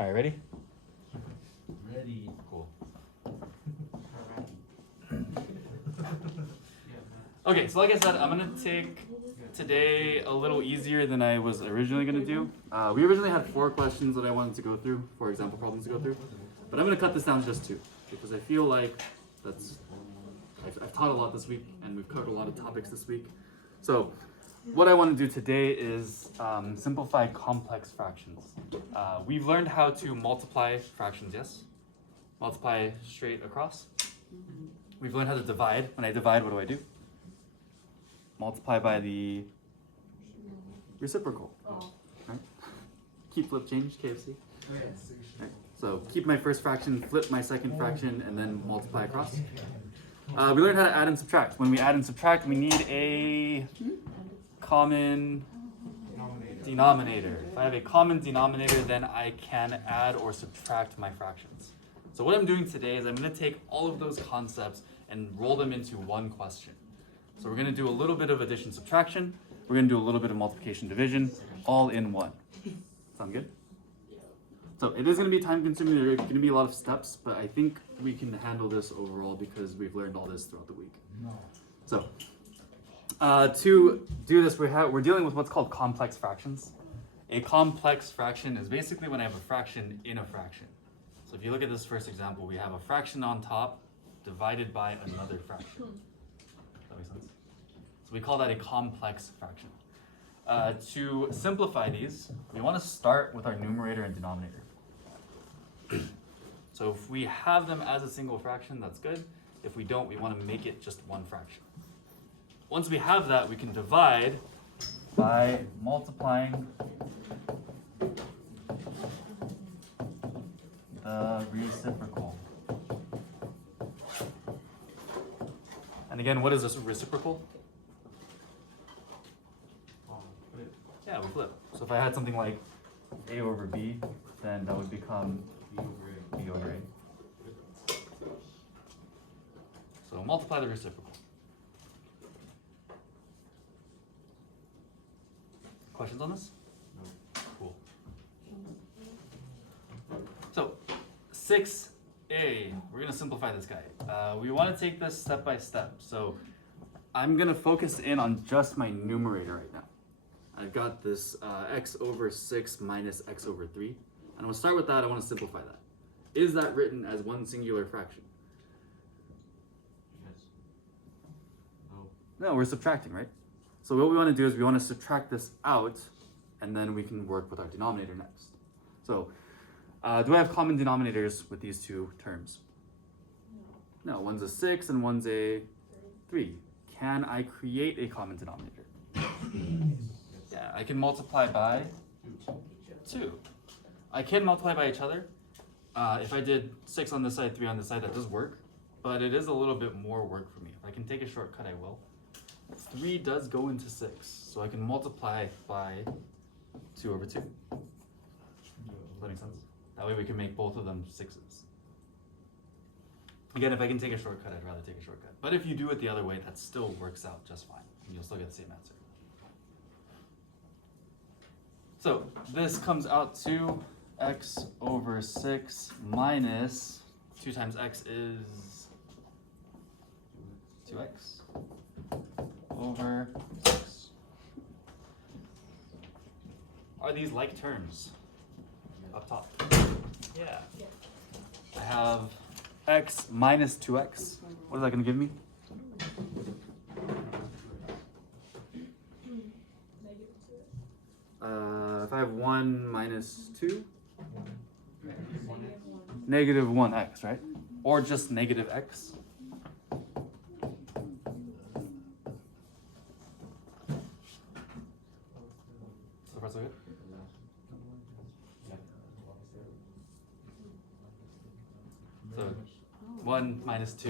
All right, ready? Ready. Cool. Okay, so like I said, I'm gonna take today a little easier than I was originally gonna do. We originally had 4 questions that I wanted to go through, 4 example problems to go through, but I'm gonna cut this down to just 2 because I feel like I've taught a lot this week and we've covered a lot of topics this week. So what I want to do today is simplify complex fractions. We've learned how to multiply fractions, yes? Multiply straight across. We've learned how to divide. When I divide, what do? Multiply by the reciprocal. Right? Keep, flip, change, KFC. Right? So keep my first fraction, flip my second fraction, and then multiply across. We learned how to add and subtract. When we add and subtract, we need a common denominator. If I have a common denominator, then I can add or subtract my fractions. So what I'm doing today is I'm going to take all of those concepts and roll them into one question. So we're going to do a little bit of addition subtraction. We're going to do a little bit of multiplication division, all in one. Sound good? So it is going to be time consuming. There are going to be a lot of steps, but I think we can handle this overall because we've learned all this throughout the week. So to do this, we're dealing with what's called complex fractions. A complex fraction is basically when I have a fraction in a fraction. So if you look at this first example, we have a fraction on top divided by another fraction. Does that make sense? So we call that a complex fraction. To simplify these, we want to start with our numerator and denominator. So if we have them as a single fraction, that's good. If we don't, we want to make it just one fraction. Once we have that, we can divide by multiplying the reciprocal. And again, what is this reciprocal? Yeah, we flip. So if I had something like A over B, then that would become B over A. So multiply the reciprocal. Questions on this? No. Cool. So 6a, we're going to simplify this guy. We want to take this step by step. So I'm going to focus in on just my numerator right now. I've got this x over 6 minus x over 3. And I want to start with that. I want to simplify that. Is that written as one singular fraction? Yes. No, we're subtracting, right? So what we want to do is we want to subtract this out, and then we can work with our denominator next. So do I have common denominators with these two terms? No, one's a 6 and one's a 3. Can I create a common denominator? Yeah, I can multiply by 2. I can multiply by each other. If I did 6 on this side, 3 on this side, that does work. But it is a little bit more work for me. If I can take a shortcut, I will. 3 does go into 6, so I can multiply by 2 over 2. Does that make sense? That way we can make both of them 6s. Again, if I can take a shortcut, I'd rather take a shortcut. But if you do it the other way, that still works out just fine, and you'll still get the same answer. So this comes out to x over 6 minus 2 times x is 2x over 6. Are these like terms? Up top. Yeah. I have x minus 2x. What is that going to give me? If I have 1 minus 2, negative 1x, right? Or just negative x. So far so good? So 1 minus 2,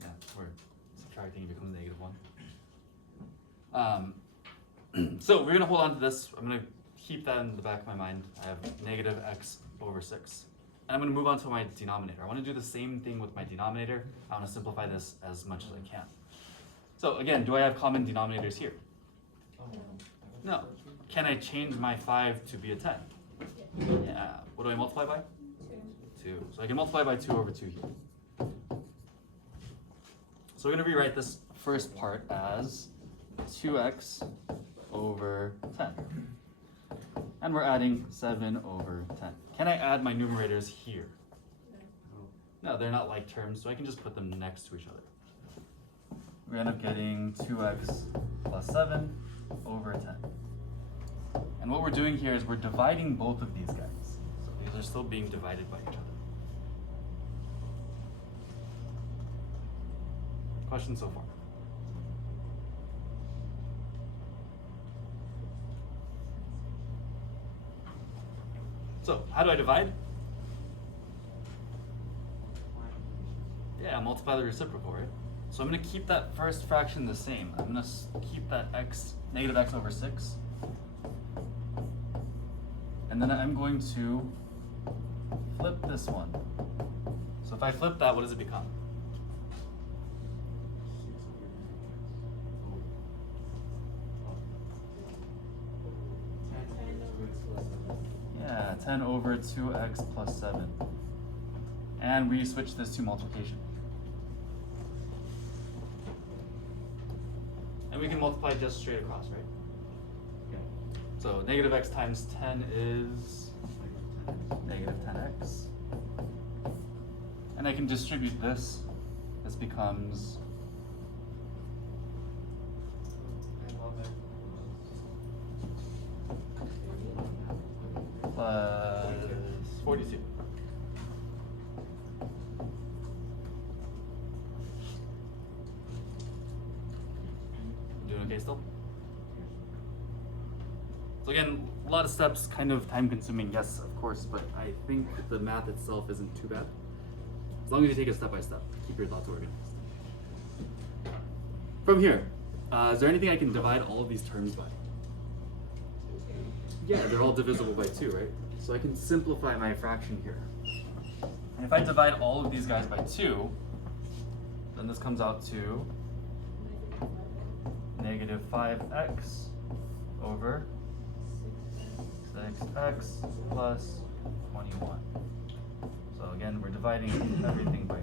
yeah, we're subtracting, it becomes negative 1. So we're going to hold on to this. I'm going to keep that in the back of my mind. I have negative x over 6. And I'm going to move on to my denominator. I want to do the same thing with my denominator. I want to simplify this as much as I can. So again, do I have common denominators here? No. Can I change my 5 to be a 10? Yeah. What do I multiply by? 2. So I can multiply by 2 over 2 here. So we're going to rewrite this first part as 2x over 10. And we're adding 7 over 10. Can I add my numerators here? No, they're not like terms, so I can just put them next to each other. We end up getting 2x plus 7 over 10. And what we're doing here is we're dividing both of these guys. So these are still being divided by each other. Questions so far? So, how do I divide? Yeah, multiply the reciprocal, right? So I'm going to keep that first fraction the same. I'm going to keep that x, negative x over 6. And then I'm going to flip this one. So if I flip that, what does it become? Yeah, 10 over 2x plus 7. And we switch this to multiplication. And we can multiply just straight across, right? Yeah. So negative x times 10 is negative 10x. And I can distribute this. This becomes plus 42. Doing okay still? So again, a lot of steps, kind of time consuming, yes, of course, but I think the math itself isn't too bad. As long as you take it step by step, keep your thoughts organized. From here, is there anything I can divide all of these terms by? Yeah, they're all divisible by 2, right? So I can simplify my fraction here. And if I divide all of these guys by 2, then this comes out to negative 5x over 6x plus 21. So again, we're dividing everything by 2.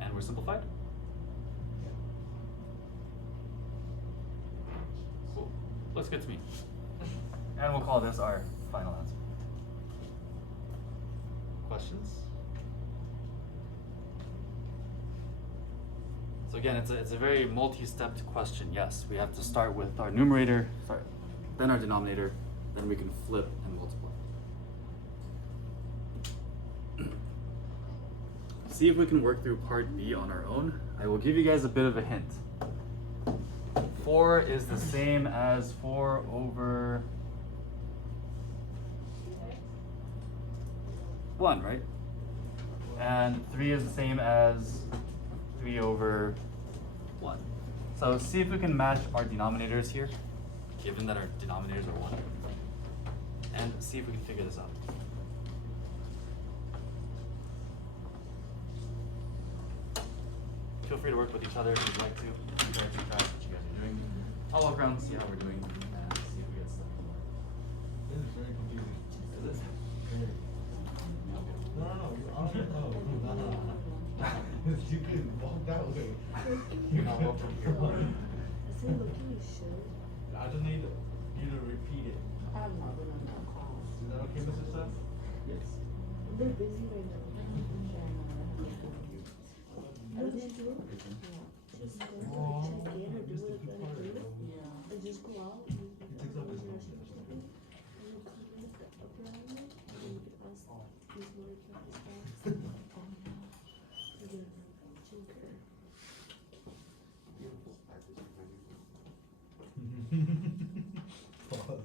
And we're simplified? Cool. Looks good to me. And we'll call this our final answer. Questions? So again, it's a very multi-stepped question. Yes, we have to start with our numerator, then our denominator, then we can flip and multiply. See if we can work through part B on our own. I will give you guys a bit of a hint. 4 is the same as 4 over 1, right? And 3 is the same as 3 over 1. So see if we can match our denominators here, given that our denominators are 1. And see if we can figure this out. Feel free to work with each other if you'd like to. Compare and contrast what you guys are doing. I'll walk around, see how we're doing, and see if we get stuff. This is very confusing. Is it? No. You can walk that way. I'll walk from here. I said, look, you should. I just need you to repeat it. I'm not gonna call. Is that okay, Mr. Seth? Yes. They're busy right now. I was just doing it. Yeah. Just go to check in or do what it's gonna do. Yeah. And just go out. And takes up his and own then come in the upper island. And you can ask these more practice facts. And then Tinker. It's so hard.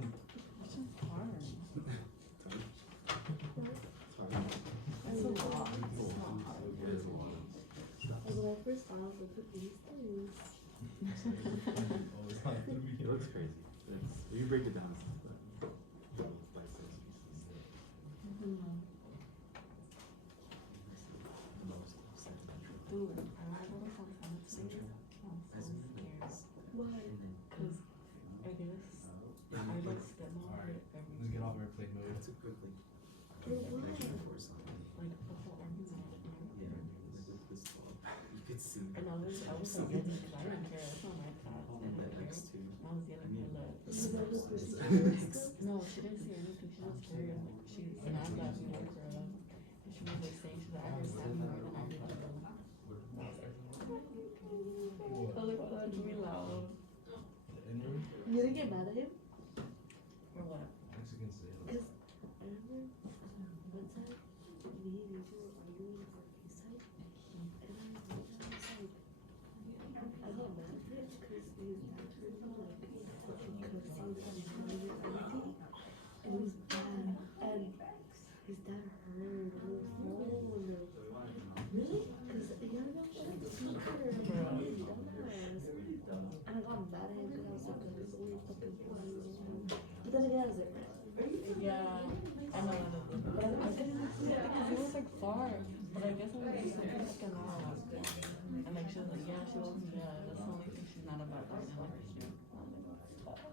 That's a lot. It's not hard. Like when I first saw, I was like, look at these things. It looks crazy. You can break it down. Dude, I don't know if I'm trying to say it. Oh, who cares? Why? on airplane mode. That's a good thing. For what? Connection for something. Like the whole argument. Yeah, like this call. You could see. And I was like, yeah, because I didn't care. It's not my class. I On the didn't care. X2. I was yelling for love. The Is that snaps. what this is? No, she didn't see anything. She just heard. She and I was laughing at her. And she was like saying, she's like, I heard something more than I did. I was like, why did we loud? The N-word? You didn't get mad at him? Or what? Mexican say it. Because I remember one time me and you were arguing on FaceTime, and I was like, I got mad at him because his dad heard me like cussing and everything, and it was bad, and his dad heard on the phone. Because he had it on the speaker, and he was dumbass. And I got mad at him because I was like, this is only fucking funny. But then again, I was like, Yeah, I know. But I couldn't see it because it was like far. But I guess I was just like fucking loud. And like she was like, yeah, she loves me. Yeah, that's the only thing she's not about. That's the only thing. I'm like, fuck.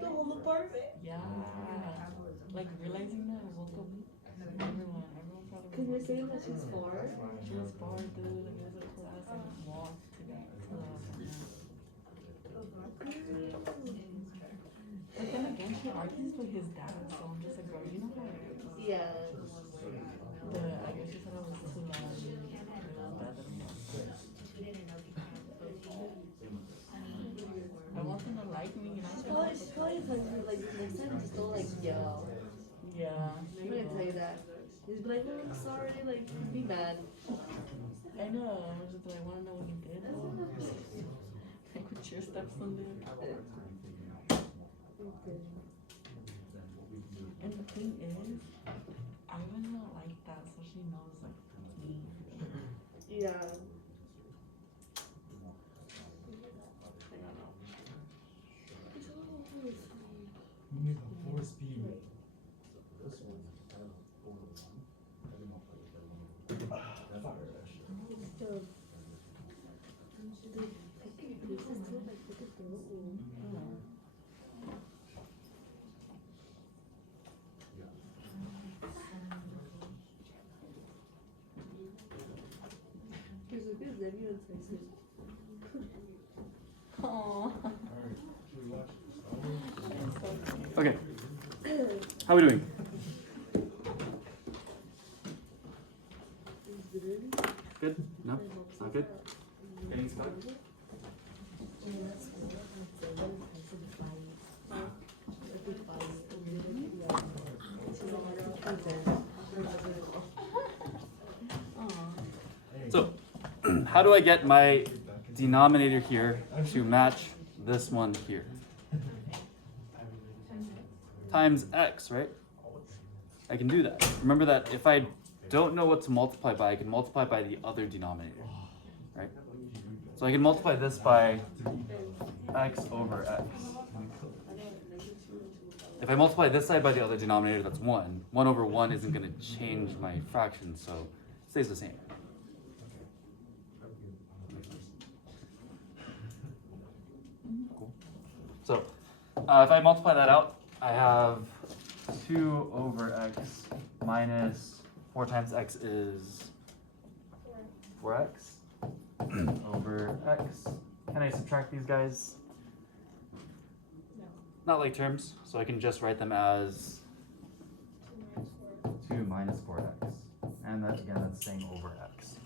the whole apartment? Yeah. Like realizing that I woke up everyone probably. Because you're saying that she's far? She was far, dude. Like it was a class and walked to that class. But then again, she argues with his dad, so I'm just like, bro, you know how it is. Yeah. I guess she said I was too loud. It was bad that I'm loud. I want them to like me, you know. She's probably telling you, like, next time just don't, like, yell. Yeah. I'm gonna tell you that. Just be like, oh, I'm sorry, like, be mad. I know. I was just like, I want to know what he did. Like what your stepson did. And the thing is, I was not like that, so she knows like me. Yeah. You need a 4-speed. Aww. Okay. How are we doing? Good? No? Not good? Getting stuck? So, how do I get my denominator here to match this one here? Times x, right? I can do that. Remember that if I don't know what to multiply by, I can multiply by the other denominator, right? So I can multiply this by x over x. If I multiply this side by the other denominator, that's 1. 1 over 1 isn't going to change my fraction, so it stays the same. Cool. So if I multiply that out, I have 2 over x minus 4 times x is 4x over x. Can I subtract these guys? Not like terms, so I can just write them as 2 minus 4x. And that, again, that's saying over x.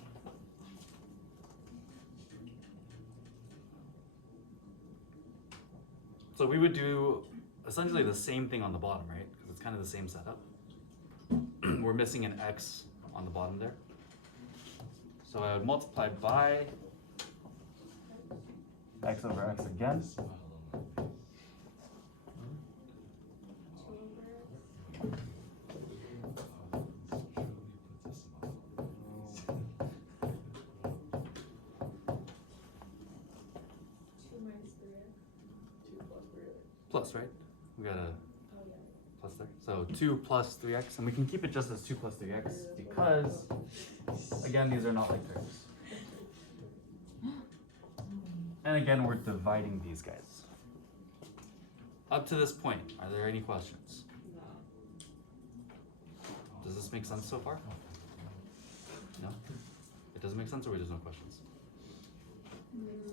So we would do essentially the same thing on the bottom, right? Because it's kind of the same setup. We're missing an x on the bottom there. So I would multiply by x over x again. Plus, right? We got a plus there. So 2 plus 3x, and we can keep it just as 2 plus 3x because, again, these are not like terms. And again, we're dividing these guys. Up to this point, are there any questions? Does this make sense so far? No? It doesn't make sense, or there's no questions?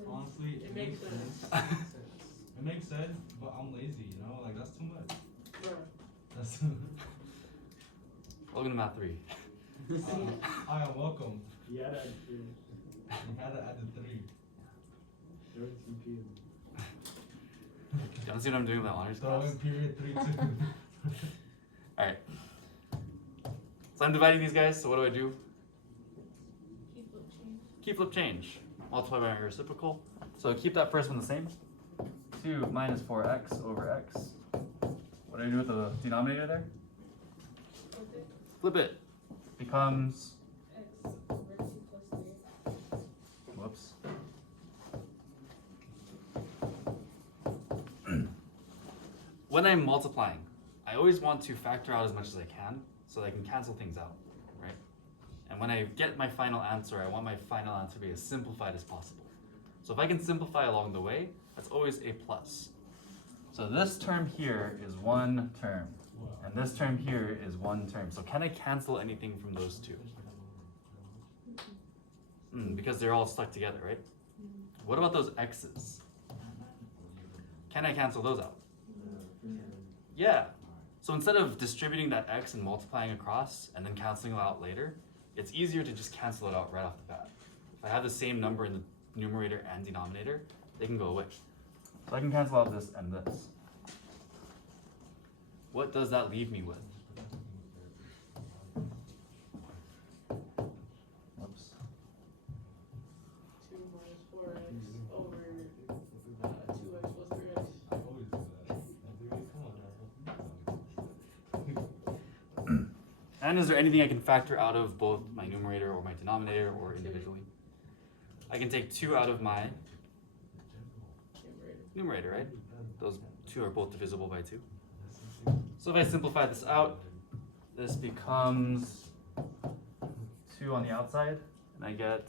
Honestly, It makes sense. It makes sense, but I'm lazy, you know? Like, that's too much. Bro. That's Welcome to Math 3. I am welcome. You had to add 3. You had to add the 3. There was 2 p.m. You wanna see what I'm doing with my honors Throw class? in period 3 too. Alright. So I'm dividing these guys, so what do I do? Keep flip change. Keep flip change. Multiply by my reciprocal. So keep that first one the same. 2 minus 4x over x. What do I do with the denominator there? Flip it. Becomes, X over 2 plus 3. whoops. When I'm multiplying, I always want to factor out as much as I can so that I can cancel things out, right? And when I get my final answer, I want my final answer to be as simplified as possible. So if I can simplify along the way, that's always a plus. So this term here is one term, and this term here is one term. So can I cancel anything from those two? Because they're all stuck together, right? What about those x's? Can I cancel those out? Yeah. So instead of distributing that x and multiplying across and then canceling it out later, it's easier to just cancel it out right off the bat. If I have the same number in the numerator and denominator, they can go away. So I can cancel out this and this. What does that leave me with? Oops. 2 minus 4x over 2x plus 3x. I always do that. Come on, And is there anything I can factor out of both my numerator or my denominator or individually? I can take 2 out of my numerator, right? Those 2 are both divisible by 2. So if I simplify this out, this becomes 2 on the outside, and I get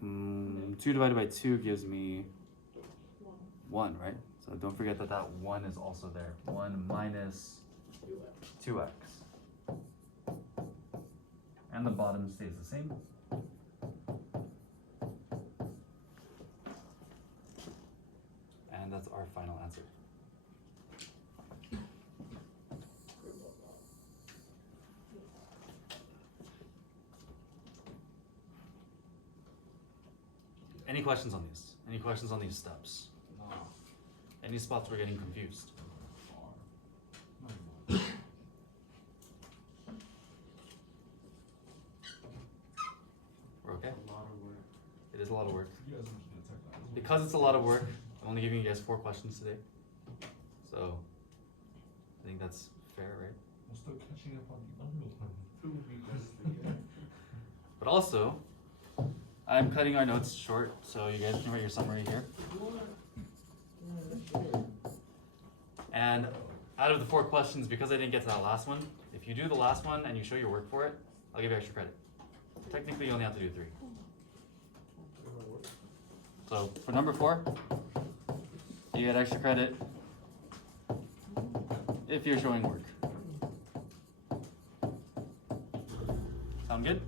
2 divided by 2 gives me 1, right? So don't forget that that 1 is also there. 1 minus 2x. And the bottom stays the same. And that's our final answer. Any questions on these? Any questions on these steps? Any spots we're getting confused? We're okay? A lot of work. It is a lot of work. You guys mentioned the tech lab. Because it's a lot of work, I'm only giving you guys 4 questions today. So, I think that's fair, right? I'm still catching up on the underline. But also, I'm cutting our notes short, so you guys can write your summary here. And out of the 4 questions, because I didn't get to that last one, if you do the last one and you show your work for it, I'll give you extra credit. Technically, you only have to do 3. So for number 4, you get extra credit if you're showing work. Sound good?